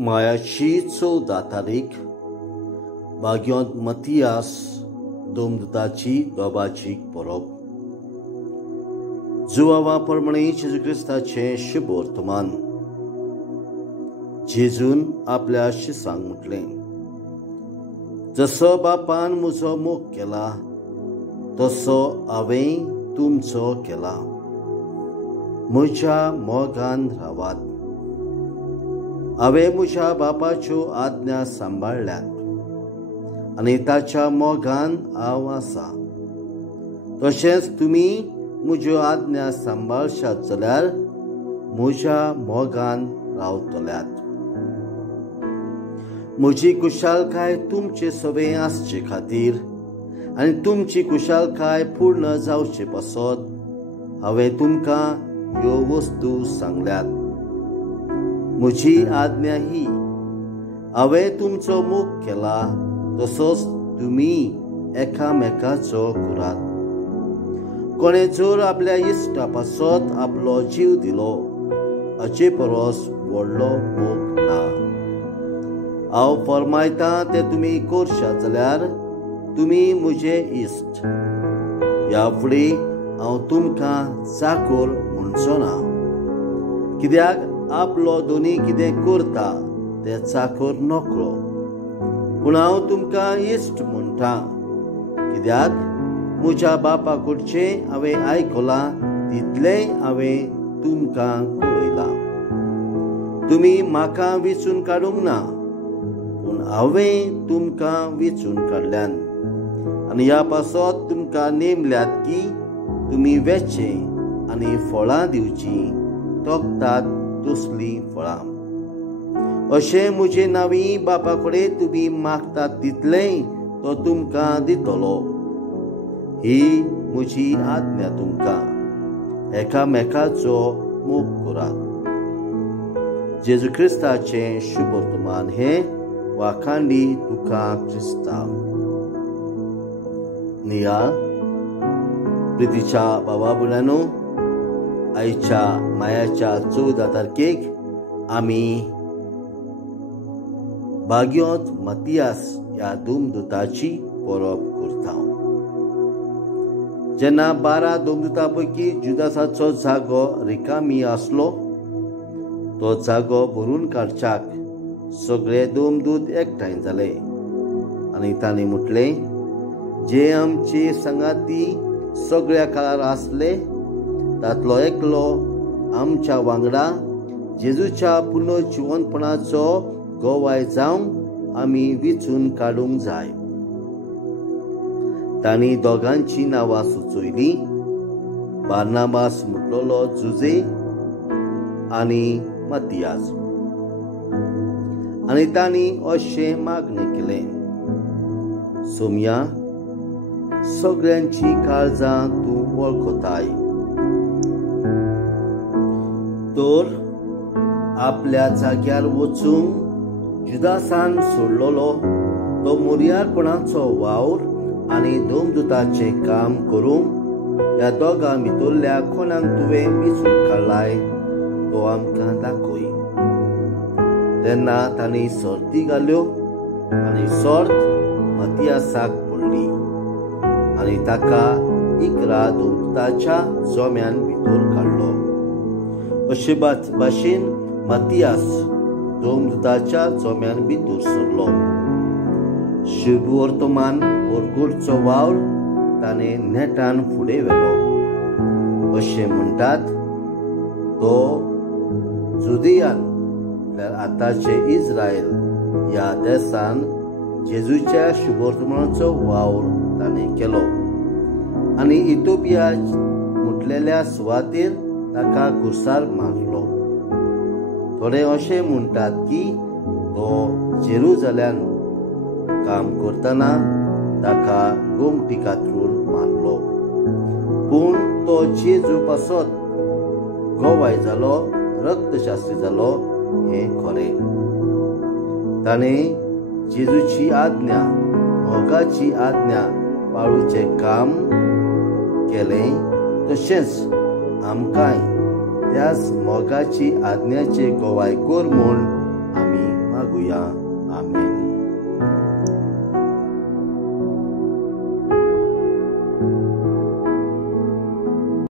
मायाची 14 तारीख भाग्योंत मतियास दोमदुताची दोबाचीक बरोवप. जुवावा प्रमाणे जेजू क्रिस्ताचें शुभ वर्तमान. जेजून आपल्या शिसांक म्हटलें, जसो बापान म्हजो मोग केला तसो हांवें तुमचो केला. म्हज्या मोगान रावात. हांवें म्हज्या बापाच्यो आज्ञा सांबाळल्यात आनी ताच्या मोगान हांव आसा. तशेंच तुमी म्हज्यो आज्ञा सांबाळशात जाल्यार म्हज्या मोगान रावतल्यात. म्हजी कुशालकाय तुमचे सवें आसचे खातीर आनी तुमची कुशालकाय पूर्ण जावचे पासत हांवें तुमकां ह्यो वस्तू सांगल्यात. म्हजी आज्ञा ही, हांवें तुमचो मोग केला तसोच तुमी एकामेकाचो करात. कोणे जर आपल्या इश्टा पासत आपलो जीव दिलो हाचे परस व्हडलो मोग ना. हांव फरमायतां तें तुमी करशात जाल्यार तुमी म्हजे इश्ट. ह्या फुडें हांव तुमकां चाकर म्हणचो ना, कित्याक आपलो दोनी कितें करता ते चाकर नोकरो. पूण हांव तुमकां इश्ट म्हणटा, कित्याक म्हज्या बापा कडचें हांवें आयकलां तितलेंय हांवें तुमकां कळयलां. तुमी म्हाका वेंचून काडूंक ना, पूण हांवें तुमकां वेंचून काडल्यान आनी ह्या पासत तुमकां नेमल्यात की तुमी वेचचें आनी फळां दिवचीं, तोखतात तसलीं फळां. अशें म्हजे नांवी बापा कडेन तुमी मागतात तितलेंय तो तुमकां दितलो. ही म्हजी आज्ञा तुमकां, एकामेकाचो मोग करात. जेजू क्रिस्ताचें शुभ वर्तमान हें वाखांडी तुका क्रिस्ता. नियाळ. प्रितीच्या भावा भयणांनो, आयच्या मायाच्या 14 तारखेक आमी भाग्योंत मतियास ह्या दोमदुताची बरोवप करता. जेन्ना 12 दोमदुतां पैकी जुदासाचो जागो रिकामी आसलो, तो जागो भरून काडच्याक सगळे दोमदूत एकठांय जाले आनी तांणी म्हटलें, जे आमचे संगाती सगळ्या काळार आसले तातलो एकलो आमच्या वांगडा जेजूच्या पुनर्जिवनपणाचो गोवाय जावंक आमी वेंचून काडूंक जाय. तांणी दोगांची नांवां सुचयलीं. बार्नाबास म्हटलोलो जुजे आनी मतियास. आनी तांणी अशें मागणें केलें, सोमया, सगळ्यांची काळजां तूं वळखताय. तर आपल्या जाग्यार वचूंक जुदासान सोडलोलो तो मोरयारपणाचो वावर आनी दोमदुताचें काम करूंक ह्या दोगां भितरल्या कोणाक तुवें वेंचून काडलाय तो आमकां दाखय. तेन्ना तांणी सर्ती घाल्यो आनी सर्त मतियासाक पडली आनी ताका इकरा दोमदुताच्या जोम्यान भितर काडलो. अशे भाशेन मतियास दोमदुताच्या जोम्यान भितर सरलो. शुभ वर्तमान परगुडचो वावर ताणें नेटान फुडें व्हेलो. अशें म्हणटात तो जुदियान म्हळ्यार आतांचे इस्रायल ह्या देशान जेजूच्या शुभ वर्तमानाचो वावर ताणें केलो आनी इथिओपिया म्हटलेल्या सुवातेर ताका कुर्सार मारलो. थोडे अशें म्हणटात की तो जेरुजलेम काम करतना ताका गोमटी कातरून मारलो. पूण तो जेजू पासत गोवाय जालो, रक्तशास्त्री जालो हें खरें. ताणें जेजूची आज्ञा, मोगाची आज्ञा पाळूचें काम केलें. तशेंच आमकांय त्याच मोगाची आज्ञाचे गोवाय कर म्हूण आम्ही मागूया. आमेन.